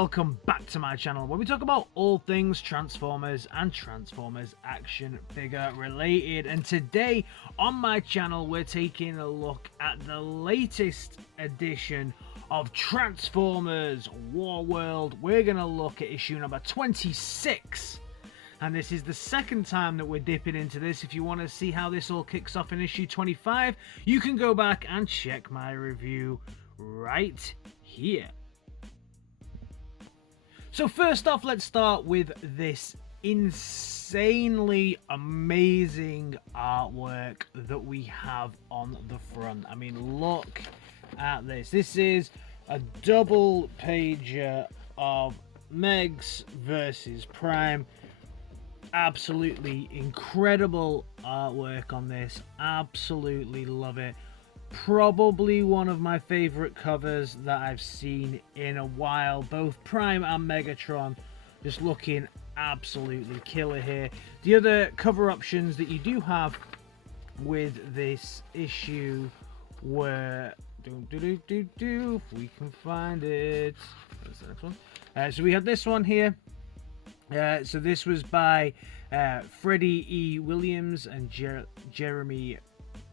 welcome back to my channel where we talk about all things Transformers and Transformers action figure related. And today on my channel we're taking a look at the latest edition of Transformers War World. We're going to look at issue number 26. And this is the second time that we're dipping into this. If you want to see how this all kicks off in issue 25, you can go back and check my review right here. So first off, let's start with this insanely amazing artwork that we have on the front. I mean, look at this. This is a double pager of Megs versus Prime. Absolutely incredible artwork on this. Absolutely love it. Probably one of my favorite covers that I've seen in a while. Both Prime and Megatron just looking absolutely killer here. The other cover options that you do have with this issue were if we can find it. That's the next one. So we had this one here. So this was by Freddie E. Williams and Jeremy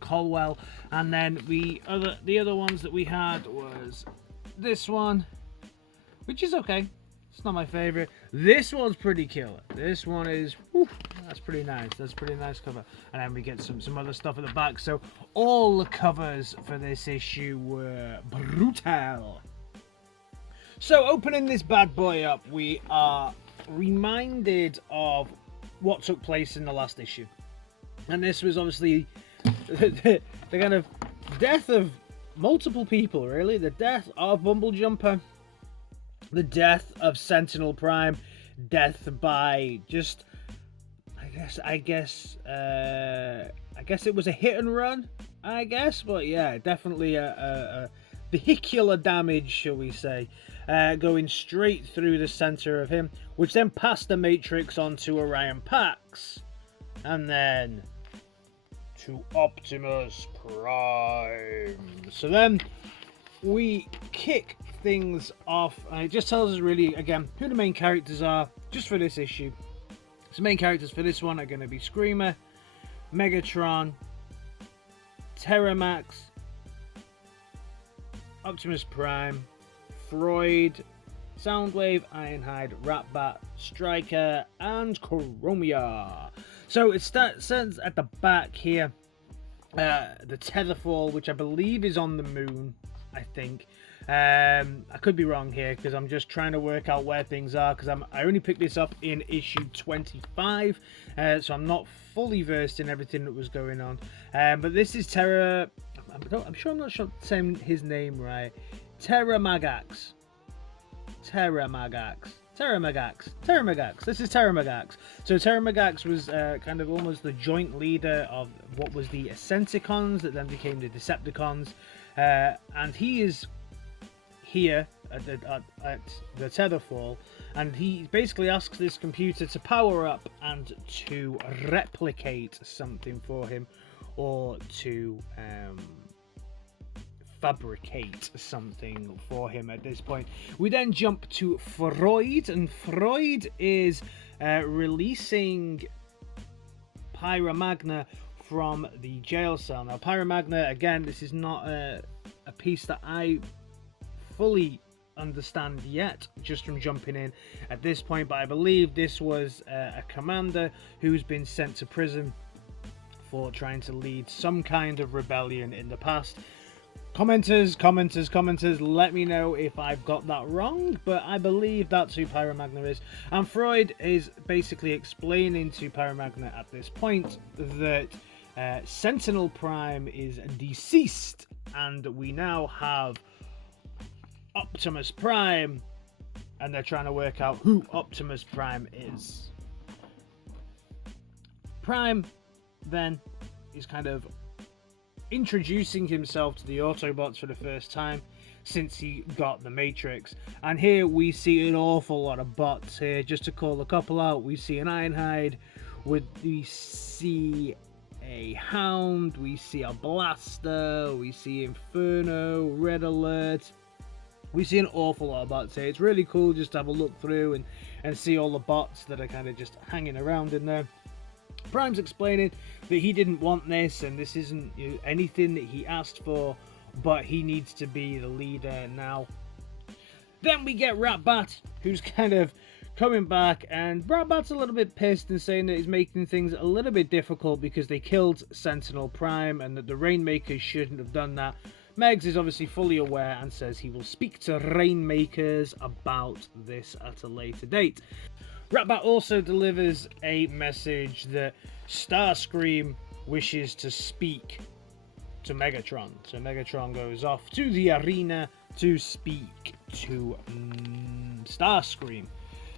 Colwell, and then the other ones that we had was this one, which is okay. It's not my favorite. This one's pretty killer. This one is, whew, that's pretty nice. That's a pretty nice cover. And then we get some other stuff at the back. So all the covers for this issue were brutal. So opening this bad boy up, we are reminded of what took place in the last issue, and this was obviously the kind of death of multiple people, really. The death of Bumblejumper, the death of Sentinel Prime, death by just I guess it was a hit and run, I guess, but yeah, definitely a vehicular damage, shall we say, going straight through the center of him, which then passed the Matrix onto Orion Pax, and then to Optimus Prime. So then we kick things off, and it just tells us really, again, who the main characters are just for this issue. So the main characters for this one are going to be Screamer, Megatron, Terramax, Optimus Prime, Freud, Soundwave, Ironhide, Ratbat, Striker, and Chromia. So it starts at the back here, the Tetherfall, which I believe is on the moon, I think. I could be wrong here because I'm just trying to work out where things are, because I only picked this up in issue 25, so I'm not fully versed in everything that was going on. But this is I'm sure I'm not saying his name right. Terramagax. This is Terramagax. So Terramagax was kind of almost the joint leader of what was the Ascenticons that then became the Decepticons, and he is here at the Tetherfall, and he basically asks this computer to power up and to replicate something for him, or to fabricate something for him at this point. We then jump to Freud, and Freud is releasing Pyra Magna from the jail cell. Now, Pyra Magna, again, this is not a piece that I fully understand yet, just from jumping in at this point, but I believe this was a commander who's been sent to prison for trying to lead some kind of rebellion in the past. Commenters, let me know if I've got that wrong, but I believe that's who Pyra Magna is. And Freud is basically explaining to Pyra Magna at this point that Sentinel Prime is deceased, and we now have Optimus Prime, and they're trying to work out who Optimus Prime is. Prime then is kind of introducing himself to the Autobots for the first time since he got the Matrix, and here we see an awful lot of bots here. Just to call a couple out, we see an Ironhide, we see a Hound, we see a Blaster, we see Inferno, Red Alert, We see an awful lot about it. It's really cool just to have a look through and see all the bots that are kind of just hanging around in there. Prime's explaining that he didn't want this, and this isn't, you know, anything that he asked for, but he needs to be the leader now. Then we get Ratbat, who's kind of coming back, and Ratbat's a little bit pissed and saying that he's making things a little bit difficult because they killed Sentinel Prime and that the Rainmakers shouldn't have done that. Megs is obviously fully aware and says he will speak to Rainmakers about this at a later date. Ratbat also delivers a message that Starscream wishes to speak to Megatron. So Megatron goes off to the arena to speak to Starscream.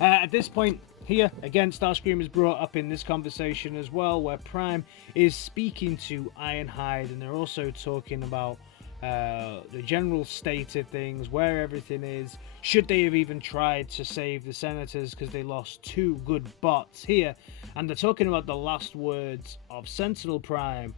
At this point here, again, Starscream is brought up in this conversation as well, where Prime is speaking to Ironhide, and they're also talking about the general state of things, where everything is. Should they have even tried to save the Senators because they lost 2 good bots here? And they're talking about the last words of Sentinel Prime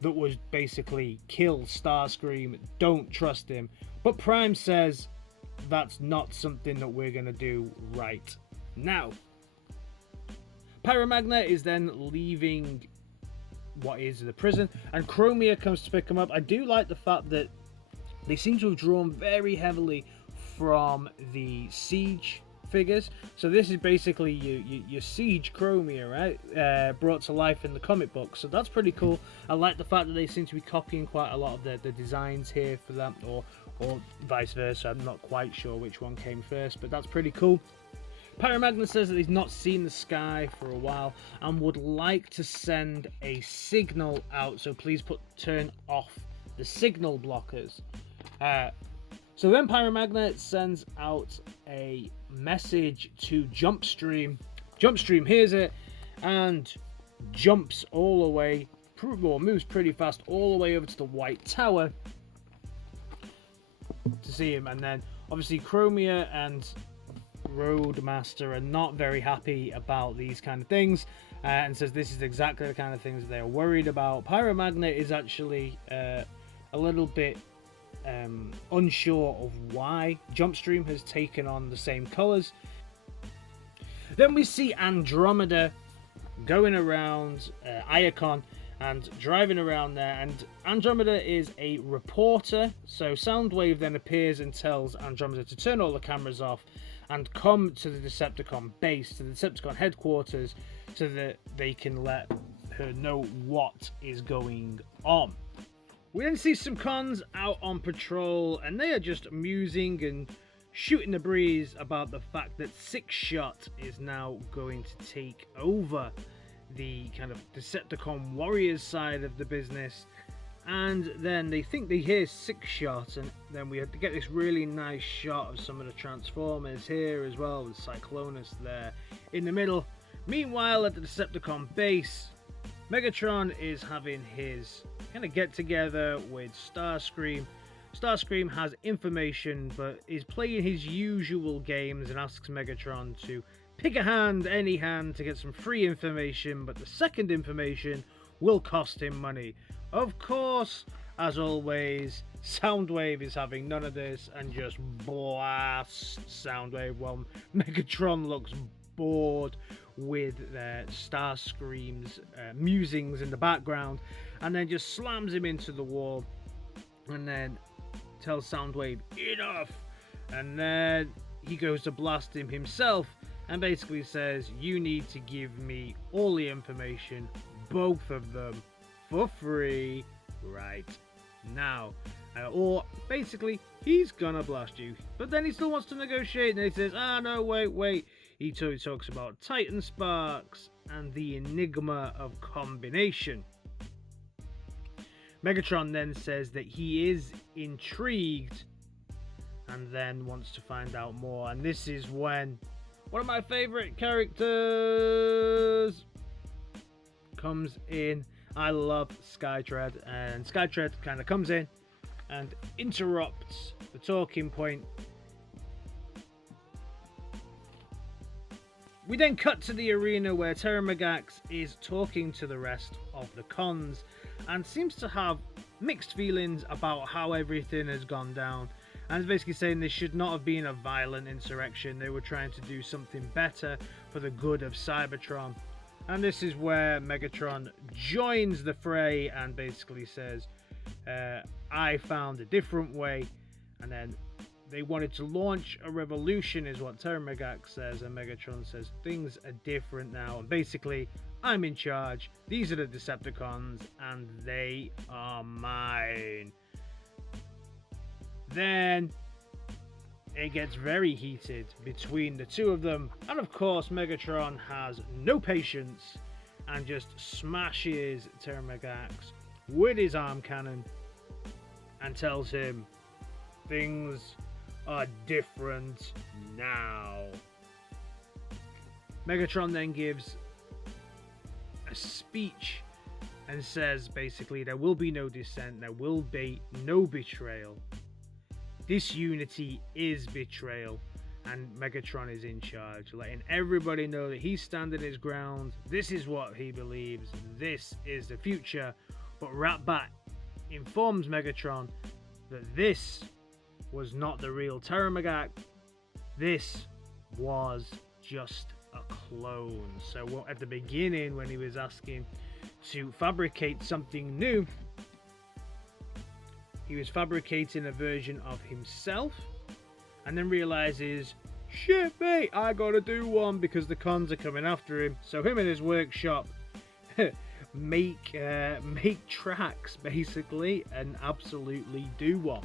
that was basically kill Starscream, don't trust him. But Prime says that's not something that we're going to do right now. Pyromagna is then leaving what is the prison, and Chromia comes to pick him up. I do like the fact that they seem to have drawn very heavily from the Siege figures. So this is basically your Siege Chromia, right? Brought to life in the comic book. So that's pretty cool. I like the fact that they seem to be copying quite a lot of the designs here for that, or vice versa. I'm not quite sure which one came first, but that's pretty cool. Pyromagna says that he's not seen the sky for a while and would like to send a signal out, so please turn off the signal blockers. So then Pyromagna sends out a message to Jumpstream. Jumpstream hears it and jumps all the way, or moves pretty fast all the way over to the White Tower to see him. And then obviously Chromia and Roadmaster are not very happy about these kind of things, and says this is exactly the kind of things they're worried about. Pyromagna is actually a little bit unsure of why Jumpstream has taken on the same colors. Then we see Andromeda going around Iacon and driving around there, and Andromeda is a reporter. So Soundwave then appears and tells Andromeda to turn all the cameras off and come to the Decepticon base, to the Decepticon headquarters, so that they can let her know what is going on. We then see some cons out on patrol, and they are just musing and shooting the breeze about the fact that Sixshot is now going to take over the kind of Decepticon warriors side of the business. And then they think they hear Sixshot, and then we have to get this really nice shot of some of the Transformers here as well, with Cyclonus there in the middle. Meanwhile, at the Decepticon base, Megatron is having his kind of get together with Starscream. Starscream has information, but is playing his usual games and asks Megatron to pick a hand, any hand, to get some free information, but the second information will cost him money. Of course, as always, Soundwave is having none of this and just blasts Soundwave while Megatron looks bored with Starscream's musings in the background, and then just slams him into the wall and then tells Soundwave enough, and then he goes to blast him himself and basically says, you need to give me all the information, both of them, for free right now, or basically he's gonna blast you. But then he still wants to negotiate, and he says, no, wait. He talks about Titan Sparks and the Enigma of Combination. Megatron then says that he is intrigued and then wants to find out more, and this is when one of my favorite characters comes in. I love Skytread, and Skytread kind of comes in and interrupts the talking point. We then cut to the arena where Terra Megax is talking to the rest of the cons and seems to have mixed feelings about how everything has gone down. And it's basically saying this should not have been a violent insurrection. They were trying to do something better for the good of Cybertron. And this is where Megatron joins the fray and basically says, I found a different way. And then they wanted to launch a revolution is what Terramagak says, and Megatron says things are different now, and basically I'm in charge, these are the Decepticons and they are mine. Then it gets very heated between the two of them, and of course Megatron has no patience and just smashes Terramagax with his arm cannon and tells him things are different now. Megatron then gives a speech and says basically there will be no dissent, there will be no betrayal. Disunity is betrayal, and Megatron is in charge, letting everybody know that he's standing his ground. This is what he believes, this is the future. But Ratbat informs Megatron that this was not the real Terramagak, this was just a clone. So at the beginning, when he was asking to fabricate something new, he was fabricating a version of himself, and then realizes, shit mate, I gotta do one because the cons are coming after him. So him in his workshop make tracks basically and absolutely do one.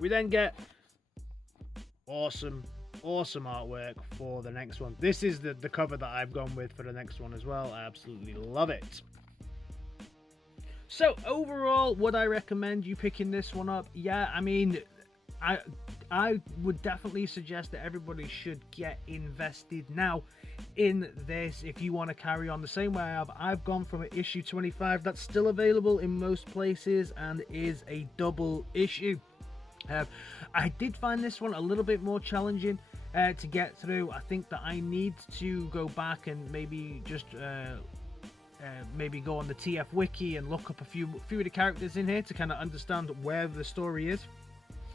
We then get awesome artwork for the next one. This is the cover that I've gone with for the next one as well. I absolutely love it. So overall, would I recommend you picking this one up? Yeah, I mean, I would definitely suggest that everybody should get invested now in this if you want to carry on the same way I've gone from an issue 25 that's still available in most places and is a double issue. I did find this one a little bit more challenging to get through. I think that I need to go back and maybe just maybe go on the TF wiki and look up a few of the characters in here to kind of understand where the story is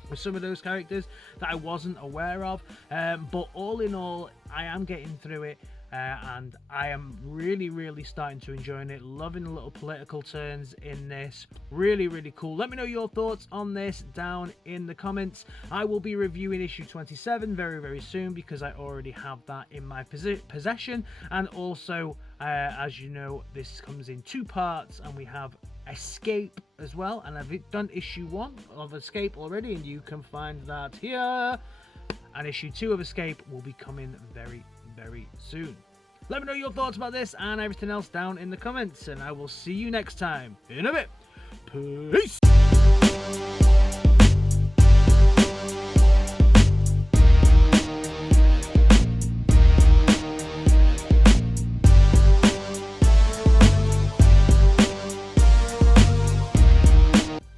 with some of those characters that I wasn't aware of. But all in all, I am getting through it. And I am really starting to enjoy it, loving the little political turns in this. Really cool. Let me know your thoughts on this down in the comments. I will be reviewing issue 27 very soon because I already have that in my possession, and also as you know, this comes in 2 parts, and we have Escape as well, and I've done issue 1 of Escape already, and you can find that here, and issue 2 of Escape will be coming very soon. Let me know your thoughts about this and everything else down in the comments, and I will see you next time in a bit. Peace!